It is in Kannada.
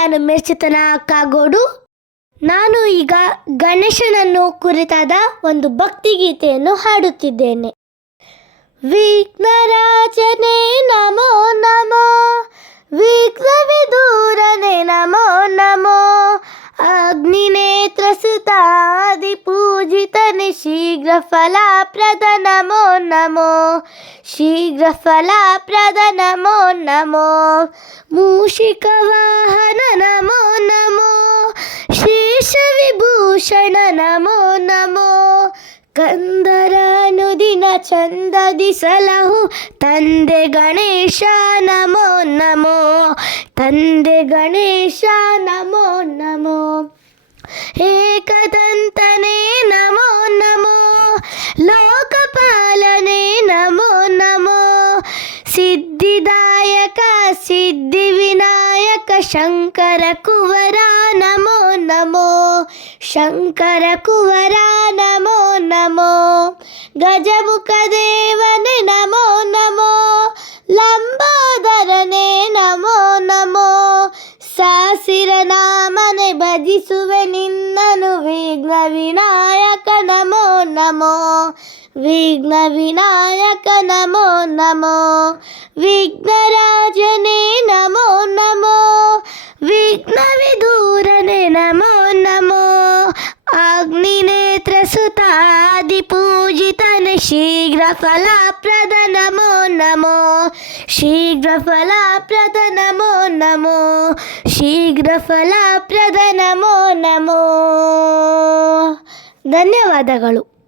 ನಾನು ಮಿರ್ಚಿತನ ನಾನು ಈಗ ಗಣೇಶನನ್ನು ಕುರಿತಾದ ಒಂದು ಭಕ್ತಿಗೀತೆಯನ್ನು ಹಾಡುತ್ತಿದ್ದೇನೆ. ವಿಘ್ನರಾಜನೇ ಪೂಜಿತನೆ ಶೀಘ್ರ ಫಲಪ್ರದ ನಮೋ ನಮೋ ಶೀಘ್ರ ಫಲಪ್ರದ ನಮೋ ನಮೋ ಮೂಷಿಕ ವಾಹನ ನಮೋ ನಮೋ ಶೇಷ ವಿಭೂಷಣ ನಮೋ ನಮೋ ಕಂದರ ನುದಿನ ಚಂದದಿ ಸಲಹು ತಂದೆ ಗಣೇಶ ನಮೋ ನಮೋ ತಂದೆ ಗಣೇಶ ನಮೋ ನಮೋ ಏಕದಂತನೇ ಸಿದ್ಧಿದಾಯಕ, ಸಿದ್ಧಿ ವಿನಾಯಕ, ಶಂಕರ ಕುವರ, ನಮೋ ನಮೋ. ಶಂಕರ ಕುವರ, ನಮೋ ನಮೋ. ಗಜಮುಖ ದೇವನೇ, ನಮೋ ನಮೋ. ಲಂಬೋದರನೇ ನಮೋ ನಮೋ. ಸಾಸಿರ ನಾಮನೆ ಭಜಿಸುವೆ ನಿನ್ನನು, ವಿಘ್ನ ನಮೋ ವಿಘ್ನ ವಿನಾಯಕ ನಮೋ ನಮೋ. ವಿಘ್ನರಾಜನೇ ನಮೋ ನಮೋ. ವಿಘ್ನ ವಿದೂರನೆ ನಮೋ ನಮೋ. ಅಗ್ನಿನೇತ್ರ ಸುತಾದಿ ಪೂಜಿತನ ಶೀಘ್ರ ಫಲಪ್ರದ ನಮೋ ನಮೋ. ಶೀಘ್ರ ಫಲಪ್ರದ ನಮೋ ನಮೋ. ಶೀಘ್ರ ಫಲಪ್ರದ ನಮೋ ನಮೋ. ಧನ್ಯವಾದಗಳು.